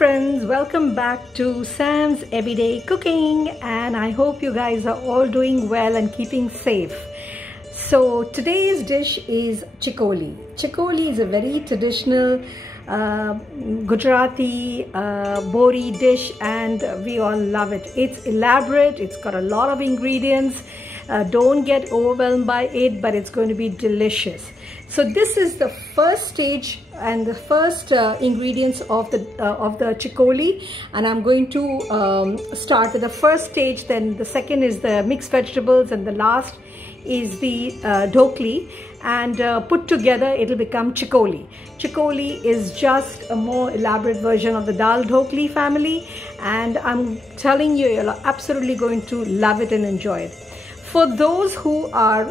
friends, welcome back to Sam's Everyday Cooking, and I hope you guys are all doing well and keeping safe. So today's dish is Chikoli. Chikoli is a very traditional Gujarati Bhori dish, and we all love it. It's elaborate, it's got a lot of ingredients. Don't get overwhelmed by it, but it's going to be delicious. So this is the first stage and the first ingredients of the chikoli, and I'm going to start with the first stage. Then the second is the mixed vegetables, and the last is the dhokli, and put together it'll become chikoli. Chikoli is just a more elaborate version of the Dal Dhokli family, and I'm telling you, you're absolutely going to love it and enjoy it. For those who are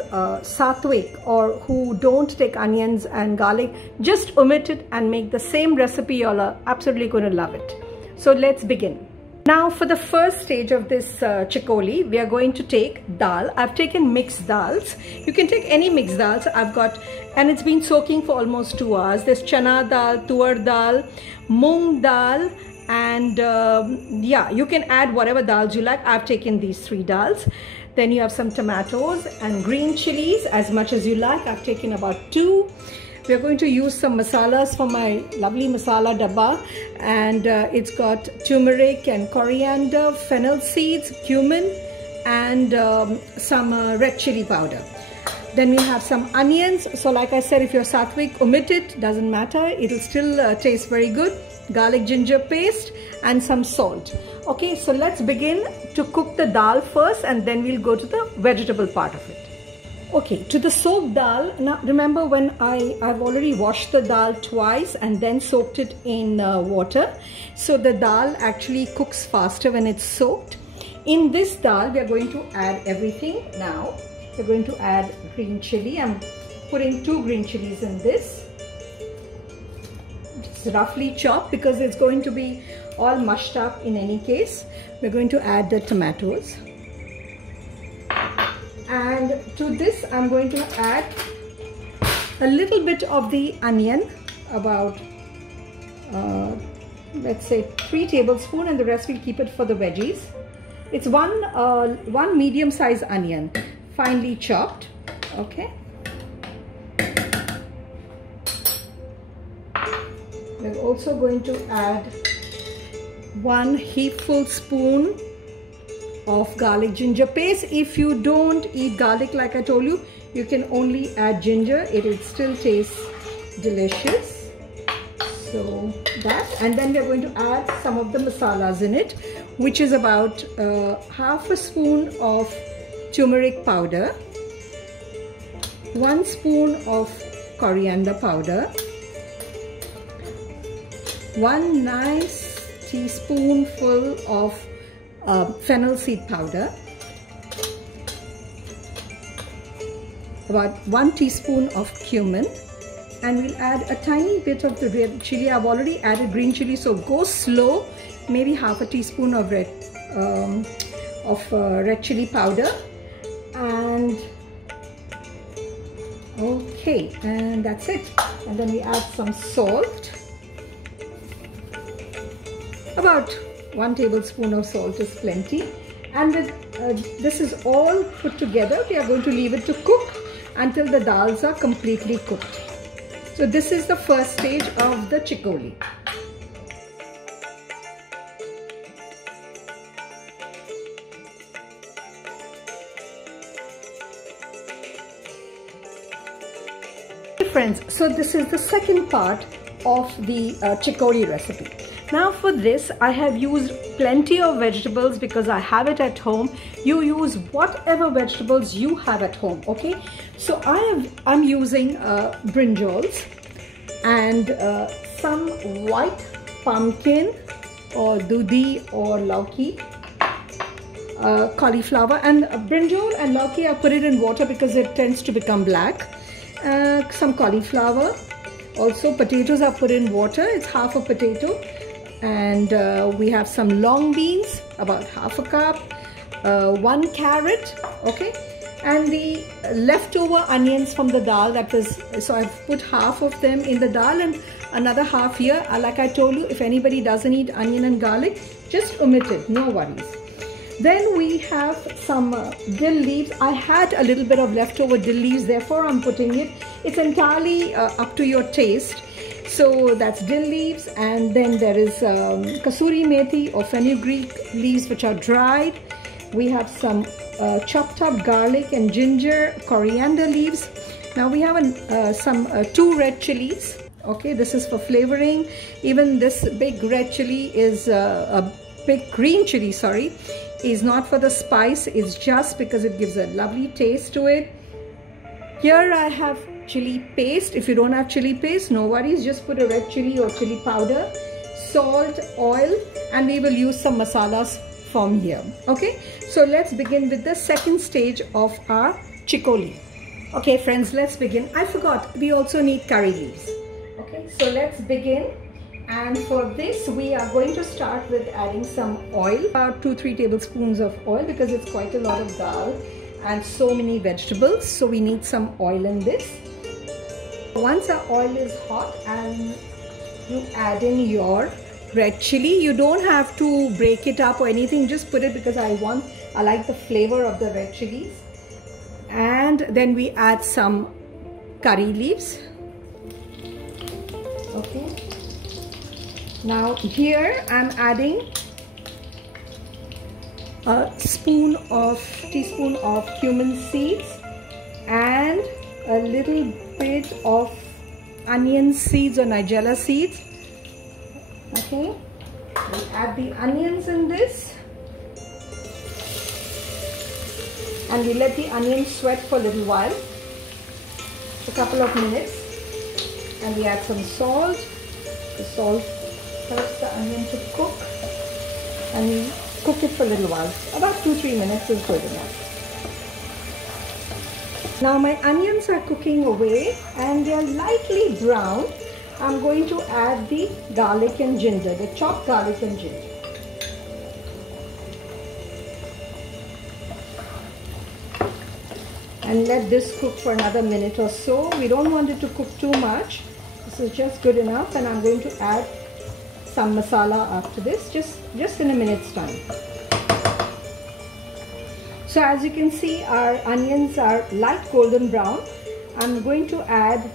sattvic or who don't take onions and garlic, just omit it and make the same recipe. You're absolutely going to love it. So let's begin. Now for the first stage of this chikoli, we are going to take dal. I've taken mixed dals. You can take any mixed dals. I've got, and it's been soaking for almost 2 hours. There's chana dal, tuvar dal, mung dal, and yeah, you can add whatever dals you like. I've taken these 3 dals. Then you have some tomatoes and green chilies, as much as you like. I've taken about 2. We're going to use some masalas from my lovely masala dabba, and it's got turmeric and coriander, fennel seeds, cumin, and some red chili powder. Then we have some onions. So like I said, if you're sattvic, omit it, doesn't matter, it'll still taste very good. Garlic ginger paste and some salt. Okay, so let's begin to cook the dal first, and then we'll go to the vegetable part of it. Okay, to the soaked dal, now remember when I've already washed the dal twice and then soaked it in water. So the dal actually cooks faster when it's soaked. In this dal, we are going to add everything now. We're going to add green chili. I'm putting 2 green chilies in this. Just roughly chopped because it's going to be all mushed up in any case. We're going to add the tomatoes. And to this, I'm going to add a little bit of the onion, about let's say 3 tablespoons, and the rest we'll keep it for the veggies. It's one medium-sized onion, finely chopped. Okay. We're also going to add 1 heapful spoon of garlic ginger paste. If you don't eat garlic, like I told you, you can only add ginger. It will still taste delicious. So that, and then we're going to add some of the masalas in it, which is about half a spoon of turmeric powder, 1 spoon of coriander powder, 1 nice teaspoonful of fennel seed powder, about 1 teaspoon of cumin, and we'll add a tiny bit of the red chili. I've already added green chili, so go slow. Maybe half a teaspoon of red chili powder, and okay, and that's it. And then we add some salt. About 1 tablespoon of salt is plenty, and this is all put together. We are going to leave it to cook until the dals are completely cooked. So this is the first stage of the chikoli. Friends, so this is the second part of the chikoli recipe. Now for this, I have used plenty of vegetables because I have it at home. You use whatever vegetables you have at home, okay? So I'm using brinjals and some white pumpkin or dudi or lauki, cauliflower, and brinjal and lauki I put it in water because it tends to become black. Some cauliflower, also potatoes are put in water. It's half a potato. And we have some long beans, about half a cup, 1 carrot, okay, And the leftover onions from the dal, that was, so I've put half of them in the dal and another half here. Like I told you, if anybody doesn't eat onion and garlic, just omit it, no worries. Then we have some dill leaves. I had a little bit of leftover dill leaves, therefore I'm putting it. It's entirely up to your taste. So that's dill leaves, and then there is Kasuri Meethi or Fenugreek leaves which are dried. We have some chopped up garlic and ginger, coriander leaves. Now we have some 2 red chillies. Okay, this is for flavoring. Even this big red chilli is a big green chilli, sorry, is not for the spice. It's just because it gives a lovely taste to it. Here I have chili paste. If you don't have chili paste, no worries, just put a red chili or chili powder, salt, oil, and we will use some masalas from here. Okay, so let's begin with the second stage of our chikoli. Okay friends, let's begin. I forgot, we also need curry leaves. Okay, so let's begin. And for this we are going to start with adding some oil, about 2-3 tablespoons of oil, because it's quite a lot of dal and so many vegetables, so we need some oil in this. Once our oil is hot and you add in your red chili, you don't have to break it up or anything, just put it because I like the flavor of the red chilies. And then we add some curry leaves. Okay, now here I'm adding a teaspoon of cumin seeds and a little bit of onion seeds or nigella seeds. Okay, we add the onions in this and we let the onions sweat for a little while, a couple of minutes, and we add some salt. The salt helps the onion to cook, and we cook it for a little while. About 2-3 minutes is good enough. Now my onions are cooking away and they are lightly brown. I'm going to add the garlic and ginger, the chopped garlic and ginger. And let this cook for another minute or so. We don't want it to cook too much. This is just good enough, and I'm going to add some masala after this, just in a minute's time. So as you can see, our onions are light golden brown. I'm going to add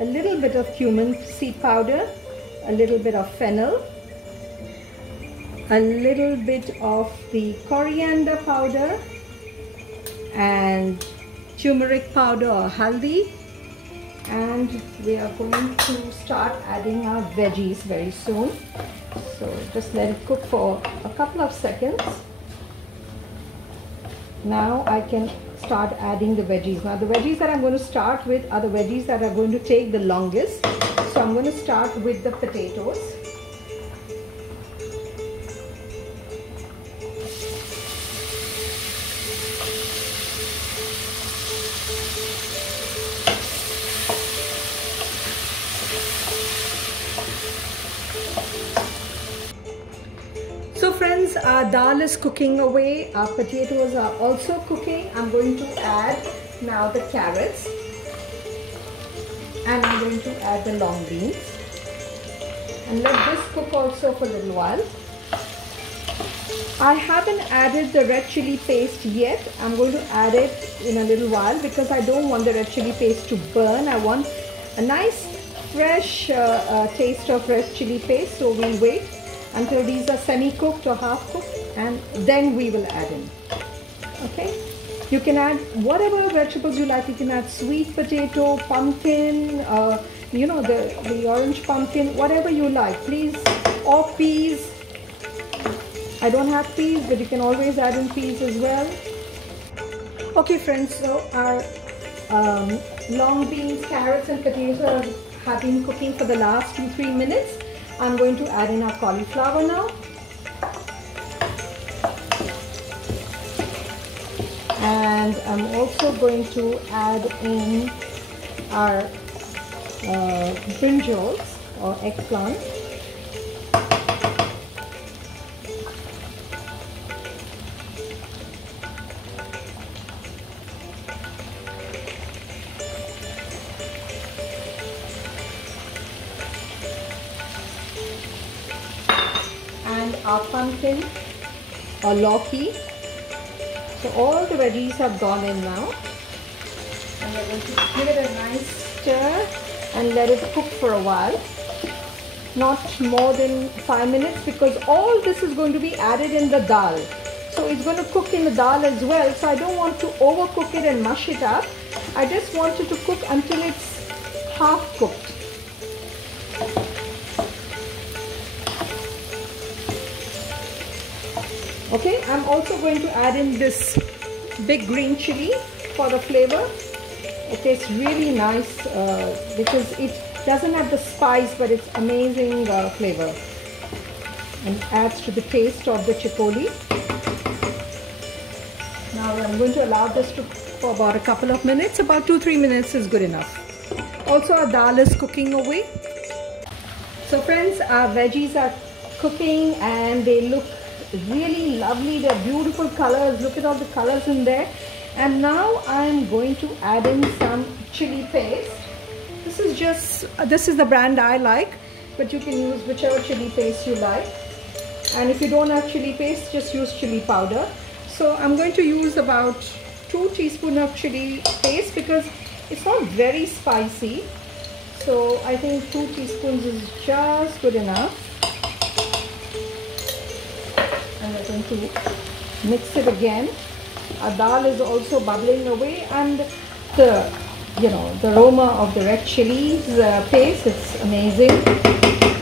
a little bit of cumin seed powder, a little bit of fennel, a little bit of the coriander powder, and turmeric powder or haldi. And we are going to start adding our veggies very soon. So just let it cook for a couple of seconds. Now I can start adding the veggies. Now the veggies that I'm going to start with are the veggies that are going to take the longest. So I'm going to start with the potatoes. So friends, our dal is cooking away, our potatoes are also cooking. I'm going to add now the carrots, and I'm going to add the long beans, and let this cook also for a little while. I haven't added the red chili paste yet. I'm going to add it in a little while because I don't want the red chili paste to burn. I want a nice fresh taste of red chili paste, so we'll wait until these are semi-cooked or half-cooked, and then we will add in. Okay, you can add whatever vegetables you like. You can add sweet potato, pumpkin, you know, the orange pumpkin, whatever you like, please, or peas. I don't have peas, but you can always add in peas as well. Okay friends, so our long beans, carrots and potatoes have been cooking for the last 2-3 minutes. I'm going to add in our cauliflower now. And I'm also going to add in our brinjals or eggplant. our pumpkin or lauki. So all the veggies have gone in now. And we're going to give it a nice stir and let it cook for a while. Not more than 5 minutes, because all this is going to be added in the dal. So it's going to cook in the dal as well. So I don't want to overcook it and mush it up. I just want it to cook until it's half cooked. Okay, I'm also going to add in this big green chili for the flavor. It tastes really nice because it doesn't have the spice, but it's amazing flavor and adds to the taste of the chikoli. Now I'm going to allow this to cook for about a couple of minutes. About 2-3 minutes is good enough. Also, our dal is cooking away. So friends, our veggies are cooking and they look really lovely. They're beautiful colors. Look at all the colors in there. And now I'm going to add in some chilli paste. This is the brand I like, but you can use whichever chilli paste you like. And if you don't have chilli paste, just use chilli powder. So I'm going to use about 2 teaspoons of chilli paste because it's not very spicy. So I think 2 teaspoons is just good enough. And we're going to mix it again. Our dal is also bubbling away, and the aroma of the red chilies paste, it's amazing.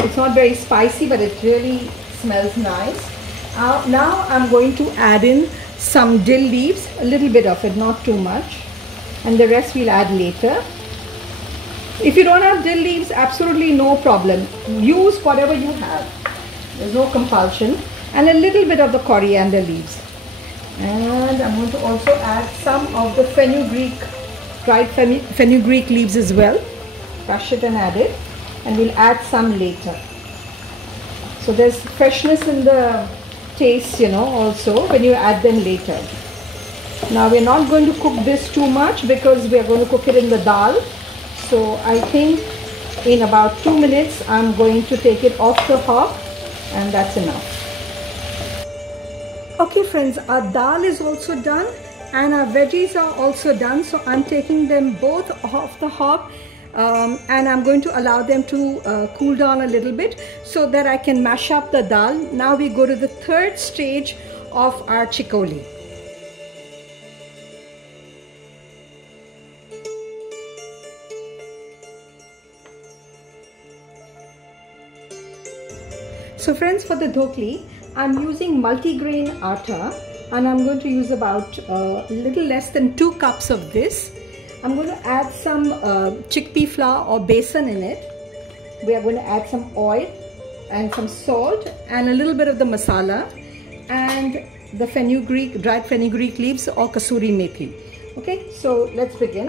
It's not very spicy, but it really smells nice. Now I'm going to add in some dill leaves, a little bit of it, not too much, and the rest we'll add later. If you don't have dill leaves, absolutely no problem. Use whatever you have. There's no compulsion. And a little bit of the coriander leaves. And I'm going to also add some of the fenugreek, dried fenugreek leaves as well. Crush it and add it. And we'll add some later. So there's freshness in the taste, also when you add them later. Now we're not going to cook this too much because we're going to cook it in the dal. So I think in about 2 minutes I'm going to take it off the hob, and that's enough. Okay friends, our dal is also done and our veggies are also done. So I'm taking them both off the hob and I'm going to allow them to cool down a little bit so that I can mash up the dal. Now we go to the third stage of our chikoli. So friends, for the dhokli, I'm using multigrain atta and I'm going to use about a little less than 2 cups of this. I'm going to add some chickpea flour or besan in it. We are going to add some oil and some salt and a little bit of the masala and the fenugreek, dried fenugreek leaves or Kasuri Meethi. Okay, so let's begin.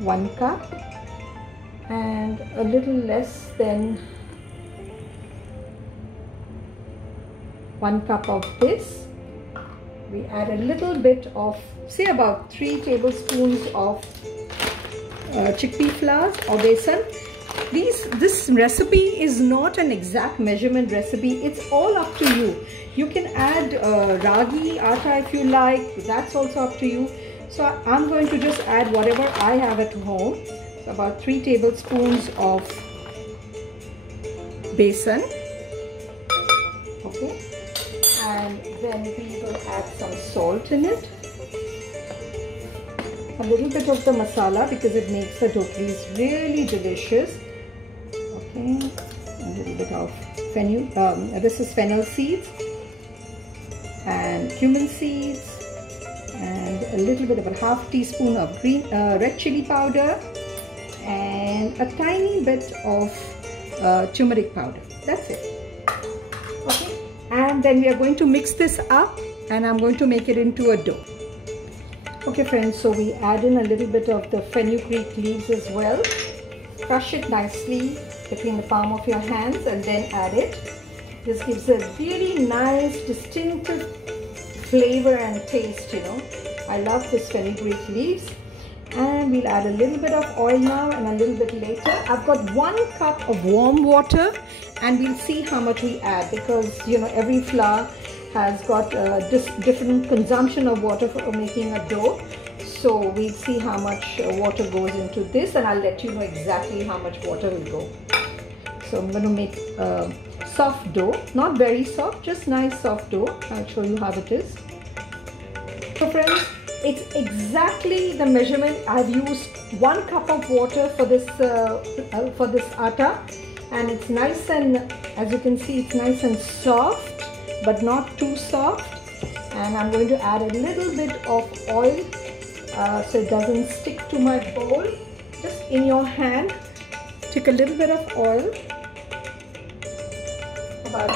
1 cup. And a little less than 1 cup of this. We add a little bit of, say about 3 tablespoons of chickpea flour or besan. This recipe is not an exact measurement recipe. It's all up to you. You can add ragi atta if you like. That's also up to you. So I'm going to just add whatever I have at home. About 3 tablespoons of besan. Okay, and then we will add some salt in it, a little bit of the masala because it makes the dhoklis really delicious. Okay, a little bit of this is fennel seeds and cumin seeds, and a little bit of a ½ teaspoon of red chili powder, and a tiny bit of turmeric powder. That's it. Okay, and then we are going to mix this up and I'm going to make it into a dough. Okay friends, so we add in a little bit of the fenugreek leaves as well. Crush it nicely between the palm of your hands and then add it. This gives a really nice distinctive flavor and taste, I love this fenugreek leaves. And we'll add a little bit of oil now and a little bit later. I've got 1 cup of warm water, and we'll see how much we add, because you know every flour has got different consumption of water for making a dough. So we'll see how much water goes into this, and I'll let you know exactly how much water will go. So I'm going to make a soft dough, not very soft, just nice soft dough. I'll show you how it is. So friends, it's exactly the measurement. I've used 1 cup of water for this atta, and it's nice, and as you can see, it's nice and soft, but not too soft. And I'm going to add a little bit of oil so it doesn't stick to my bowl. Just in your hand, take a little bit of oil, about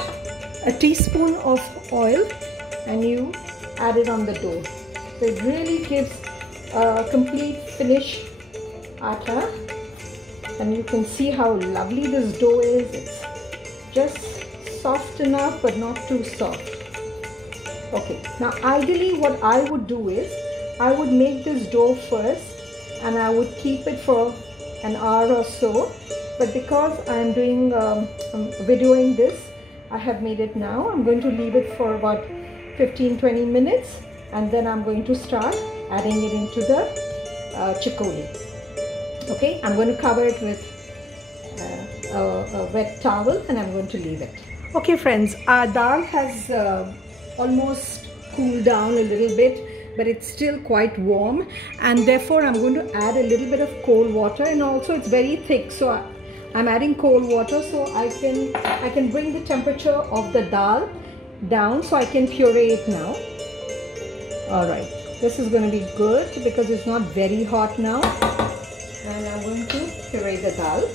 a teaspoon of oil, and you add it on the dough. So it really gives a complete finish atta, and you can see how lovely this dough is. It's just soft enough but not too soft. Okay, now ideally what I would do is I would make this dough first, and I would keep it for an hour or so, but because I'm doing videoing this, I have made it now. I'm going to leave it for about 15-20 minutes, and then I'm going to start adding it into the chikoli. Okay, I'm going to cover it with a wet towel, and I'm going to leave it. Okay friends, our dal has almost cooled down a little bit, but it's still quite warm, and therefore I'm going to add a little bit of cold water. And also it's very thick, so I'm adding cold water so I can bring the temperature of the dal down, so I can puree it now. Alright, this is going to be good because it's not very hot now, and I'm going to puree the dal.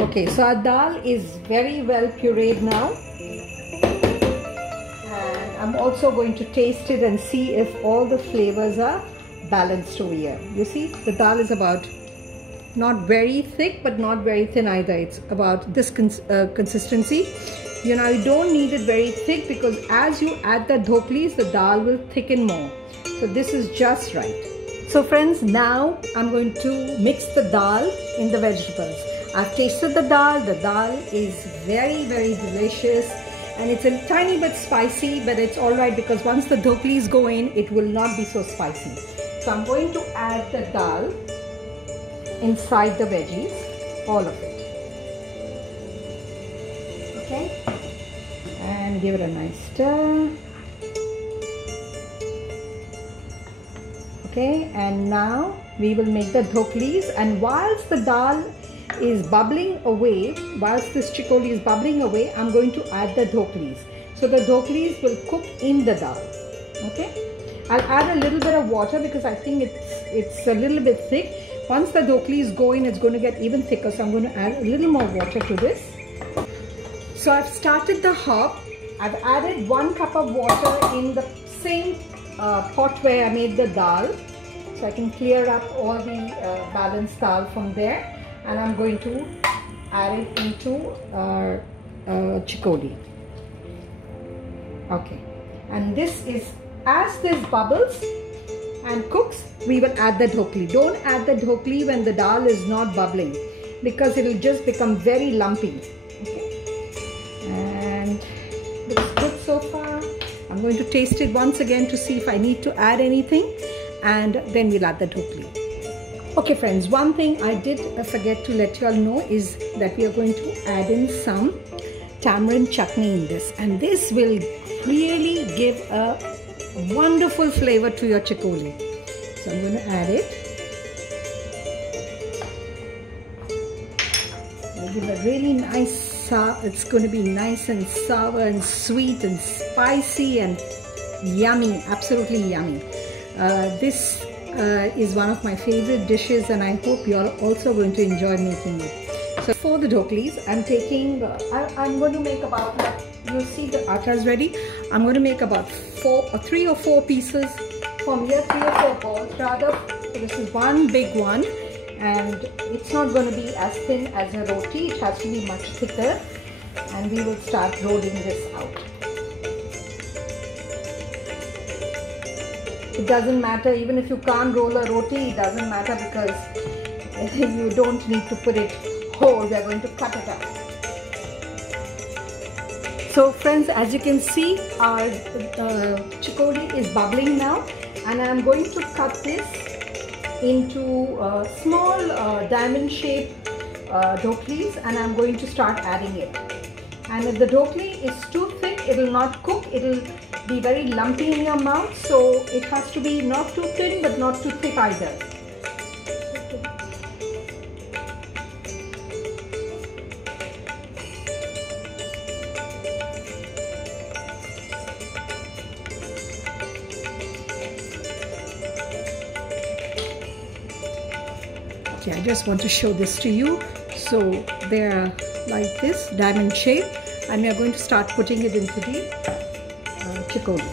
Okay, so our dal is very well pureed now, and I'm also going to taste it and see if all the flavors are balanced over here. You see, the dal is about not very thick but not very thin either. It's about this consistency. You know, you don't need it very thick, because as you add the dhoklis, the dal will thicken more. So this is just right. So friends, now I'm going to mix the dal in the vegetables. I've tasted the dal. The dal is very, very delicious, and it's a tiny bit spicy, but it's alright because once the dhoklis go in, it will not be so spicy. So I'm going to add the dal inside the veggies, all of it. Okay, and give it a nice stir. Okay, and now we will make the dhoklis, and whilst the dal is bubbling away, whilst this chikoli is bubbling away, I'm going to add the dhoklis. So the dhoklis will cook in the dal. Okay, I'll add a little bit of water because I think it's a little bit thick. Once the dhoklis go in, it's going to get even thicker, so I'm going to add a little more water to this. So I've started the hob. I've added 1 cup of water in the same pot where I made the dal, so I can clear up all the balanced dal from there. And I'm going to add it into our chikoli. Okay, and this is, as this bubbles and cooks, we will add the dhokli. Don't add the dhokli when the dal is not bubbling, because it will just become very lumpy. Okay, and looks good so far. I'm going to taste it once again to see if I need to add anything, and then we'll add the dhokli. Okay friends, one thing I did forget to let you all know is that we are going to add in some tamarind chutney in this, and this will really give a wonderful flavor to your chikoli. So I'm going to add it. I'll give a really nice, it's going to be nice and sour and sweet and spicy and yummy, absolutely yummy. This is one of my favorite dishes, and I hope you are also going to enjoy making it. So for the dhoklis, I'm taking, I'm going to make about, you see the atta is ready. I'm going to make about 3 or 4 pieces from here, 3 or 4 balls rather. So this is one big one, and it's not going to be as thin as a roti. It has to be much thicker, and we will start rolling this out. It doesn't matter, even if you can't roll a roti, it doesn't matter, because you don't need to put it whole. We are going to cut it up. So friends, as you can see, our chikoli is bubbling now, and I am going to cut this into small diamond shaped dhoklis, and I am going to start adding it. And if the dhokli is too thick, it will not cook. It will be very lumpy in your mouth, so it has to be not too thin but not too thick either. I just want to show this to you. So they are like this, diamond shape, and we are going to start putting it into the chikoli.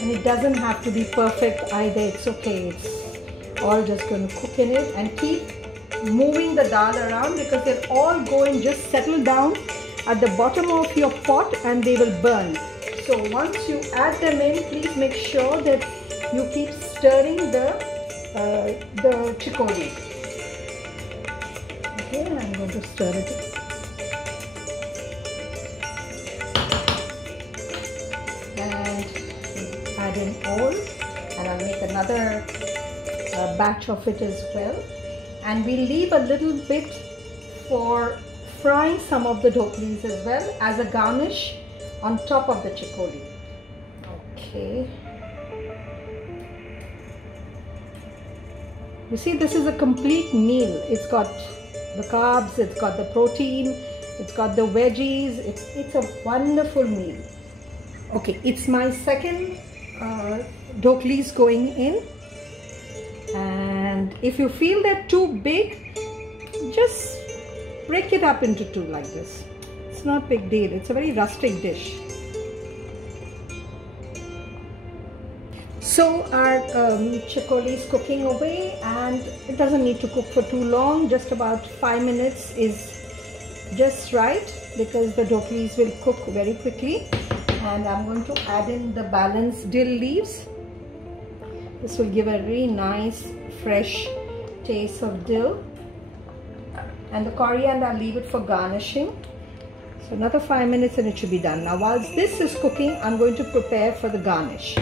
And it doesn't have to be perfect either, it's okay. It's all just going to cook in it, and keep moving the dal around, because they'll all go and just settle down at the bottom of your pot and they will burn. So once you add them in, please make sure that you keep stirring the chikoli. Okay, I'm going to stir it. And add in all, and I'll make another batch of it as well. And we leave a little bit for frying some of the dhoklis as well as a garnish on top of the chikoli. Okay. You see, this is a complete meal. It's got the carbs, it's got the protein, it's got the veggies. It's a wonderful meal. Okay, it's my second dhoklis going in. And if you feel they're too big, just break it up into two like this. It's not a big deal. It's a very rustic dish. So our chikoli is cooking away, and it doesn't need to cook for too long. Just about 5 minutes is just right, because the dhoklis will cook very quickly. And I'm going to add in the balanced dill leaves. This will give a really nice fresh taste of dill. And the coriander, I'll leave it for garnishing. So another 5 minutes and it should be done. Now whilst this is cooking, I'm going to prepare for the garnish.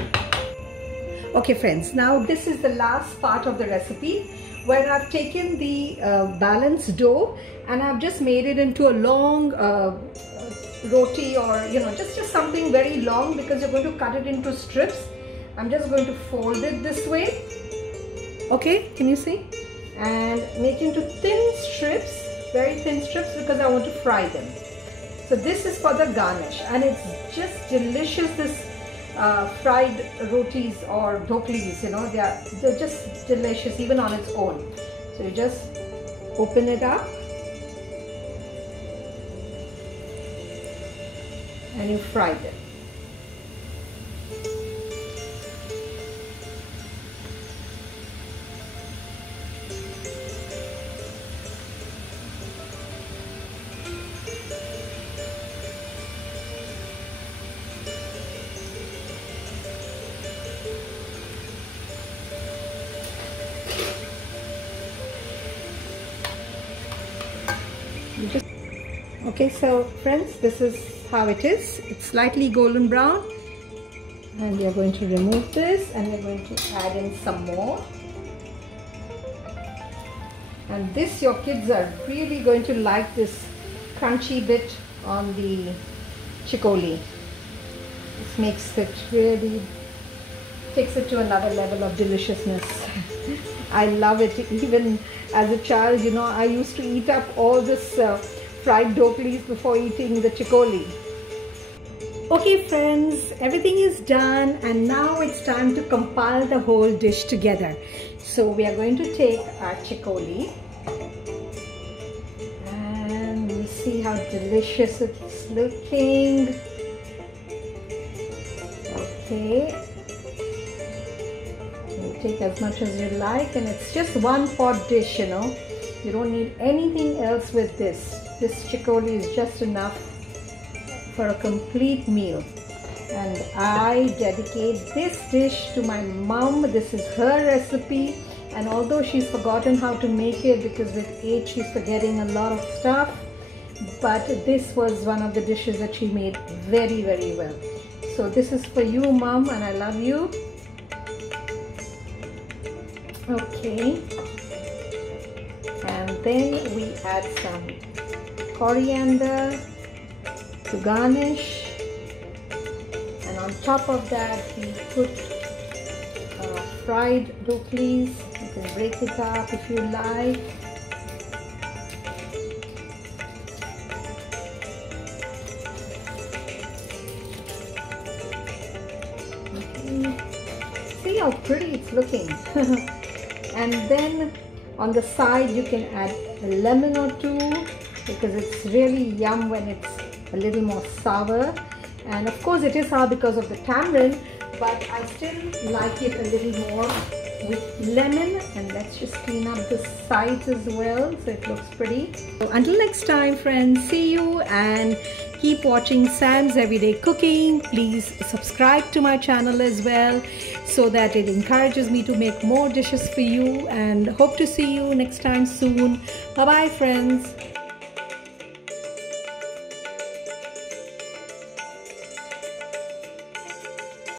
Okay friends, now this is the last part of the recipe, where I've taken the balanced dough and I've just made it into a long roti, or just something very long, because you're going to cut it into strips. I'm just going to fold it this way. Okay, can you see? And make into thin strips, very thin strips, because I want to fry them. So this is for the garnish, and it's just delicious, this fried rotis or dhoklis, they're just delicious even on its own. So you just open it up and you fry them. Okay, so friends, this is how it is. It's slightly golden brown, and we are going to remove this, and we're going to add in some more. And this, your kids are really going to like this crunchy bit on the chikoli. This makes it really, takes it to another level of deliciousness. I love it. Even as a child, I used to eat up all this fried dhoklis before eating the chikoli. Okay friends, everything is done, and now it's time to compile the whole dish together. So we are going to take our chikoli, and we see how delicious it's looking. Okay, we take as much as you like, and it's just one pot dish, you know. You don't need anything else with this. This chikoli is just enough for a complete meal. And I dedicate this dish to my mom. This is her recipe, and although she's forgotten how to make it because with age she's forgetting a lot of stuff, but this was one of the dishes that she made very, very well. So this is for you, Mom, and I love you. Okay, and then we add some coriander to garnish. And on top of that, we put fried dhoklis. You can break it up if you like. Okay. See how pretty it's looking. And then on the side, you can add a lemon or two because it's really yum when it's a little more sour. And of course it is sour because of the tamarind, but I still like it a little more with lemon. And let's just clean up the sides as well so it looks pretty. So until next time, friends, see you, and keep watching Sam's Everyday Cooking. Please subscribe to my channel as well so that it encourages me to make more dishes for you, and hope to see you next time soon. Bye bye, friends.